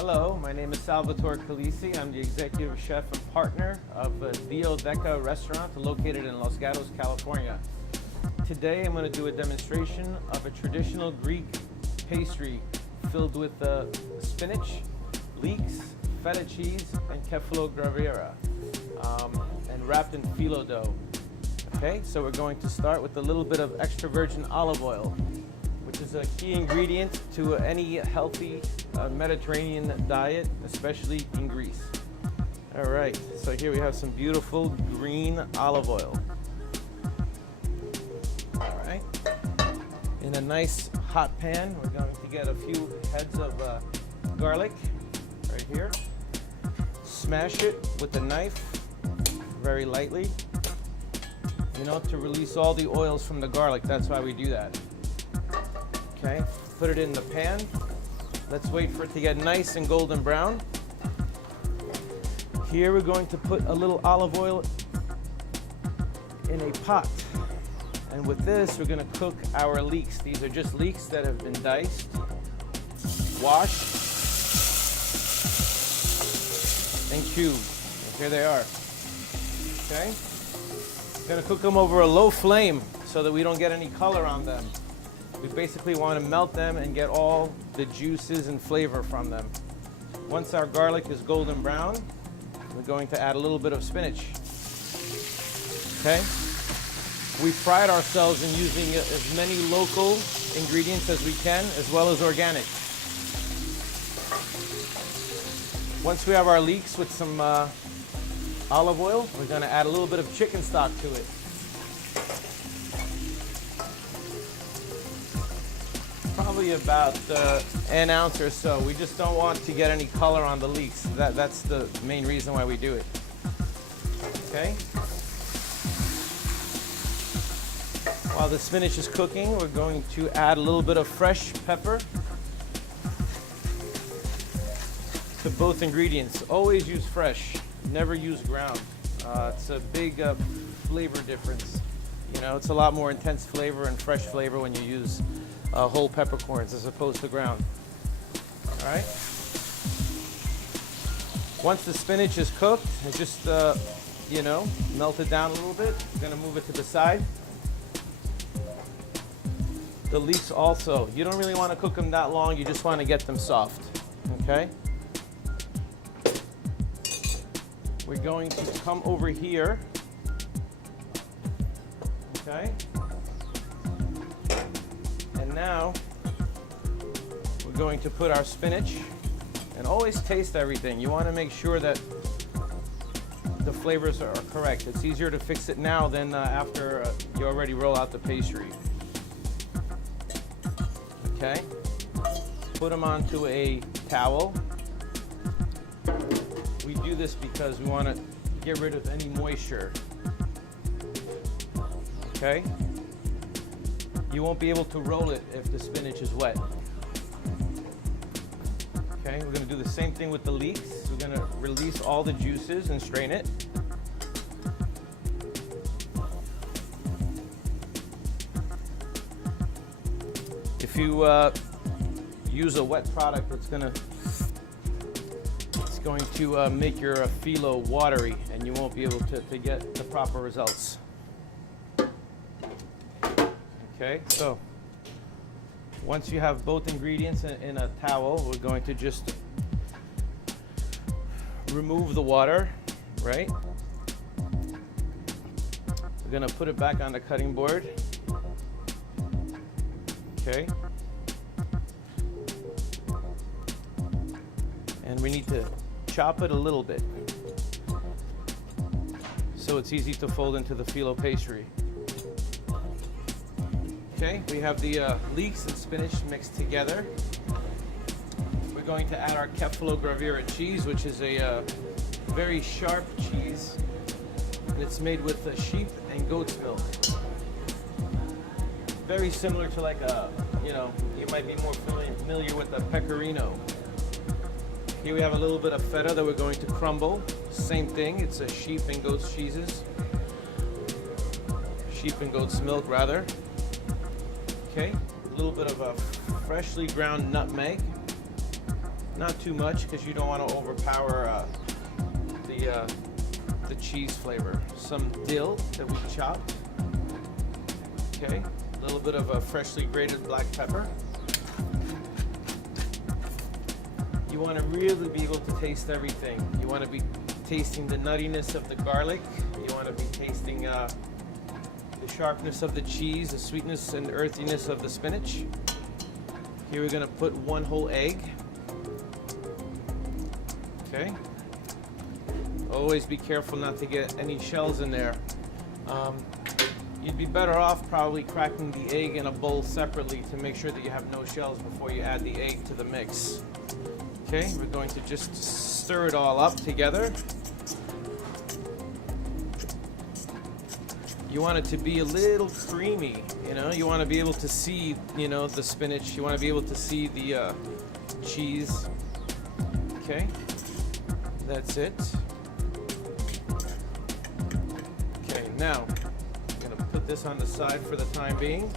Hello, my name is Salvatore Calisi. I'm the executive chef and partner of asdlkfjalkjetjijoidvjkl restaurant located in Los Gatos, California. Today I'm going to do a demonstration of a traditional Greek pastry filled with spinach, leeks, feta cheese, and kefalogravira, and wrapped in phyllo dough. Okay, so we're going to start with a little bit of extra virgin olive oil, which is a key ingredient to any healthy Mediterranean diet, especially in Greece. All right, so here we have some beautiful green olive oil. All right, in a nice hot pan, we're going to get a few heads of garlic right here. Smash it with a knife very lightly, you know, to release all the oils from the garlic. That's why we do that. Okay, put it in the pan. Let's wait for it to get nice and golden brown. Here we're going to put a little olive oil in a pot. And with this, we're going to cook our leeks. These are just leeks that have been diced, washed, and cubed. And here they are. Okay? We're going to cook them over a low flame so that we don't get any color on them. We basically want to melt them and get all the juices and flavor from them. Once our garlic is golden brown, we're going to add a little bit of spinach. Okay? We pride ourselves in using as many local ingredients as we can, as well as organic. Once we have our leeks with some olive oil, we're going to add a little bit of chicken stock to it. Probably about an ounce or so. We just don't want to get any color on the leeks. That's the main reason why we do it. Okay? While the spinach is cooking, we're going to add a little bit of fresh pepper to both ingredients. Always use fresh, never use ground. It's a big flavor difference. You know, it's a lot more intense flavor and fresh flavor when you use whole peppercorns as opposed to ground. All right. Once the spinach is cooked, it just you know, melt it down a little bit. We're gonna move it to the side. The leeks also, you don't really want to cook them that long. You just want to get them soft. Okay. We're going to come over here. Okay. And now we're going to put our spinach, and always taste everything. You want to make sure that the flavors are correct. It's easier to fix it now than after you already roll out the pastry. Okay, put them onto a towel. We do this because we want to get rid of any moisture. Okay. You won't be able to roll it if the spinach is wet. Okay, we're going to do the same thing with the leeks. We're going to release all the juices and strain it. If you use a wet product, it's going to make your phyllo watery, and you won't be able to get the proper results. Okay, so once you have both ingredients in a towel, we're going to just remove the water, right? We're going to put it back on the cutting board. Okay. And we need to chop it a little bit so it's easy to fold into the phyllo pastry. Okay, we have the leeks and spinach mixed together. We're going to add our kefalogravira cheese, which is a very sharp cheese. And it's made with sheep and goat's milk. Very similar to like a, you know, you might be more familiar with a pecorino. Here we have a little bit of feta that we're going to crumble. Same thing, it's a sheep and goat's cheeses. Sheep and goat's milk, rather. Okay, a little bit of a freshly ground nutmeg. Not too much because you don't want to overpower the cheese flavor. Some dill that we chopped. Okay, a little bit of a freshly grated black pepper. You want to really be able to taste everything. You want to be tasting the nuttiness of the garlic. You want to be tasting the sharpness of the cheese, the sweetness and earthiness of the spinach. Here we're going to put 1 whole egg. Okay. Always be careful not to get any shells in there. You'd be better off probably cracking the egg in a bowl separately to make sure that you have no shells before you add the egg to the mix. Okay, we're going to just stir it all up together. You want it to be a little creamy, you know. You want to be able to see, you know, the spinach. You want to be able to see the cheese. Okay, that's it. Okay, now I'm going to put this on the side for the time being.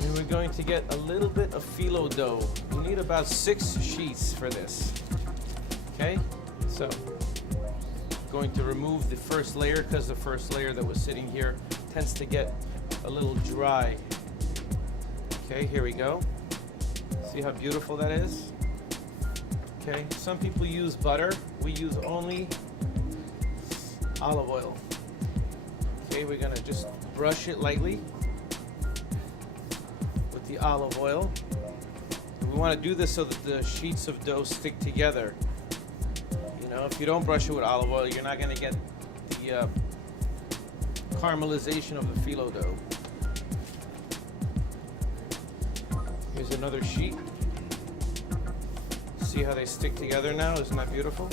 And we're going to get a little bit of phyllo dough. You need about 6 sheets for this. Okay, so going to remove the first layer because the first layer that was sitting here tends to get a little dry. Okay, here we go. See how beautiful that is? Okay, some people use butter. We use only olive oil. Okay, we're gonna just brush it lightly with the olive oil. We want to do this so that the sheets of dough stick together. You know, if you don't brush it with olive oil, you're not going to get the caramelization of the phyllo dough. Here's another sheet. See how they stick together now? Isn't that beautiful?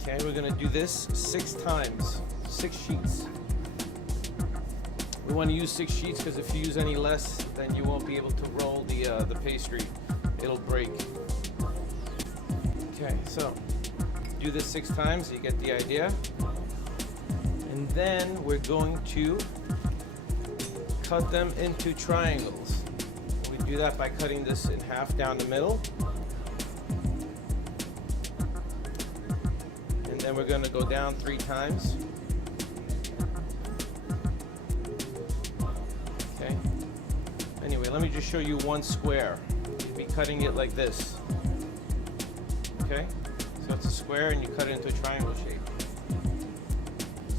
Okay, we're going to do this 6 times, 6 sheets. We want to use 6 sheets because if you use any less, then you won't be able to roll the pastry. It'll break. Okay, so do this 6 times, you get the idea. And then we're going to cut them into triangles. We do that by cutting this in half down the middle. And then we're going to go down 3 times. Okay. Anyway, let me just show you one square. You'd be cutting it like this. Okay, so it's a square and you cut it into a triangle shape.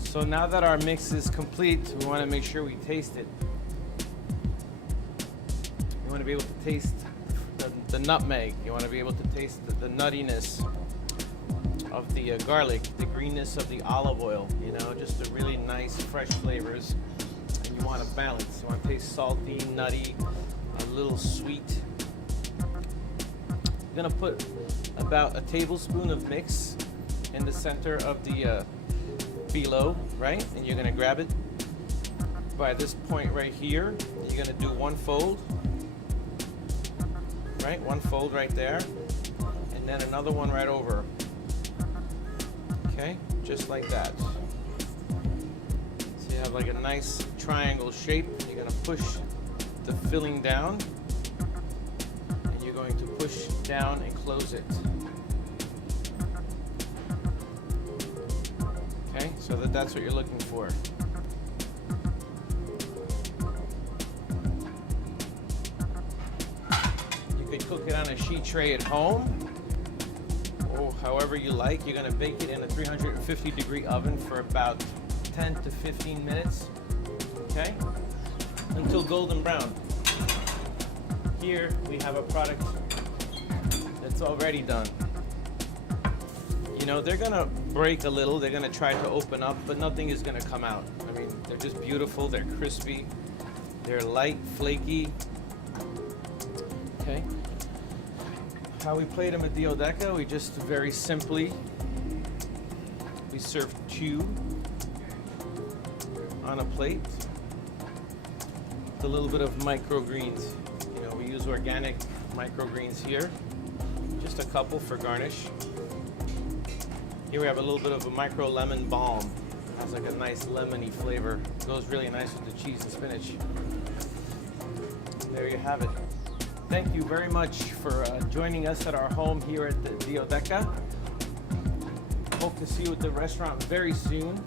So now that our mix is complete, we want to make sure we taste it. You want to be able to taste the nutmeg. You want to be able to taste the nuttiness of the garlic, the greenness of the olive oil, you know, just the really nice fresh flavors. And you want to balance. You want to taste salty, nutty, a little sweet. I'm going to put about a tablespoon of mix in the center of the phyllo, right? And you're gonna grab it by this point right here. You're gonna do 1 fold, right? 1 fold right there, and then another one right over. Okay, just like that. So you have like a nice triangle shape. You're gonna push the filling down, and you're going to push down and close it. Okay, so that's what you're looking for. You could cook it on a sheet tray at home, or however you like. You're gonna bake it in a 350-degree oven for about 10 to 15 minutes, okay? Until golden brown. Here we have a product that's already done. You know, they're gonna break a little, they're gonna try to open up, but nothing is gonna come out. I mean, they're just beautiful, they're crispy, they're light, flaky. Okay. How we plate them at Diodeka, we just very simply, we serve 2 on a plate with a little bit of microgreens. You know, we use organic microgreens here, just a couple for garnish. Here we have a little bit of a micro lemon balm. It has like a nice lemony flavor. It goes really nice with the cheese and spinach. There you have it. Thank you very much for joining us at our home here at the Dioteca. Hope to see you at the restaurant very soon.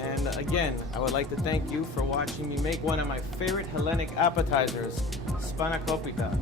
And again, I would like to thank you for watching me make one of my favorite Hellenic appetizers, spanakopita.